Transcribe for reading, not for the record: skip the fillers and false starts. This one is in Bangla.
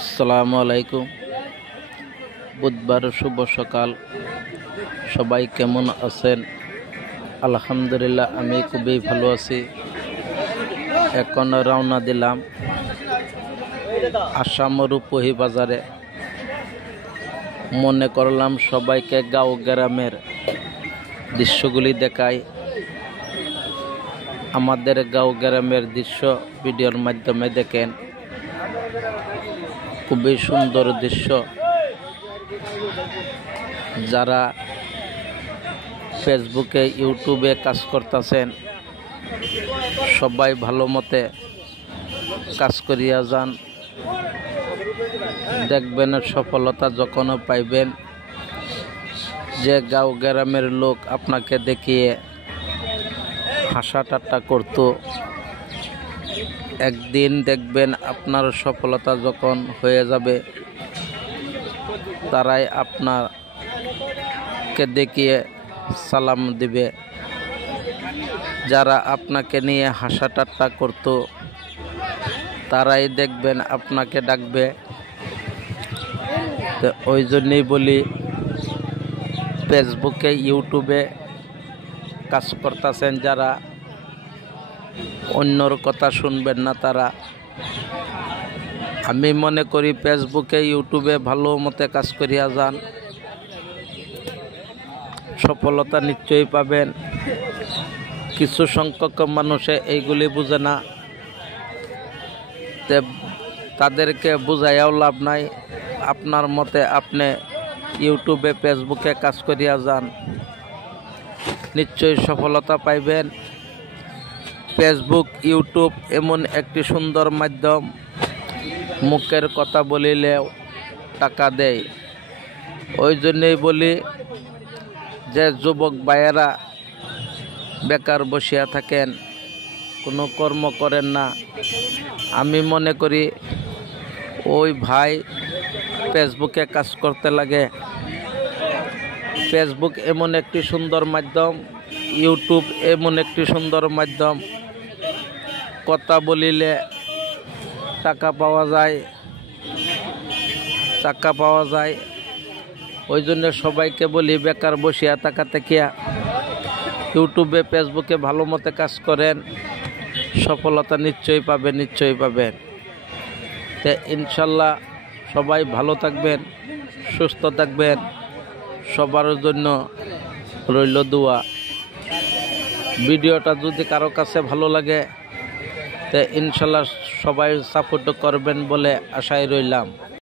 আসসালামু আলাইকুম। বুধবার শুভ সকাল। সবাই কেমন আছেন? আলহামদুলিল্লাহ, আমি খুবই ভালো আছি। এখন রওনা দিলাম আসাম রূপহী বাজারে। মনে করলাম সবাইকে গাঁও গ্রামের দৃশ্যগুলি দেখাই। আমাদের গাঁও গ্রামের দৃশ্য ভিডিওর মাধ্যমে দেখেন, খুবই সুন্দর দৃশ্য। যারা ফেসবুকে ইউটিউবে কাজ করতেছেন, সবাই ভালো মতে কাজ করিয়া যান। দেখবেন সফলতা যখন পাইবেন, যে গাঁও গ্রামের লোক আপনাকে দেখিয়ে হাসা ঠাট্টা করত, একদিন দেখবেন আপনার সফলতা যখন হয়ে যাবে, তারাই আপনাকে দেখিয়ে সালাম দিবে। যারা আপনাকে নিয়ে হাসা ঠাট্টা করত, তারাই দেখবেন আপনাকে ডাকবে। তো ওই জন্যই বলি, ফেসবুকে ইউটিউবে কাজ করতেছেন যারা, অন্যর কথা শুনবেন না তারা। আমি মনে করি ফেসবুকে ইউটিউবে ভালো মতে কাজ করিয়া যান, সফলতা নিশ্চয়ই পাবেন। কিছু সংখ্যক মানুষে এইগুলি বুঝে না, তাদেরকে বুঝাইয়াও লাভ নাই। আপনার মতে আপনি ইউটিউবে ফেসবুকে কাজ করিয়া যান, নিশ্চয়ই সফলতা পাইবেন। ফেসবুক ইউটিউব এমন একটি সুন্দর মাধ্যম, মুখের কথা বলিলেও টাকা দেয়। ওই জন্যই বলি যে যুবক ভাইয়েরা বেকার বসিয়া থাকেন, কোনো কর্ম করেন না, আমি মনে করি ওই ভাই ফেসবুকে কাজ করতে লাগে। ফেসবুক এমন একটি সুন্দর মাধ্যম, ইউটিউব এমন একটি সুন্দর মাধ্যম, কথা বলিলে টাকা পাওয়া যায়। ওই জন্য সবাইকে বলি, বেকার বসিয়া থাকা থেকে ইউটিউবে ফেসবুকে ভালো মতে কাজ করেন, সফলতা নিশ্চয়ই পাবেন। তো ইনশাল্লাহ সবাই ভালো থাকবেন, সুস্থ থাকবেন। সবার জন্য রইল দোয়া। ভিডিওটা যদি কারো কাছে ভালো লাগে, তো ইনশাল্লাহ সবাই সাপোর্ট করবেন বলে আশায় রইলাম।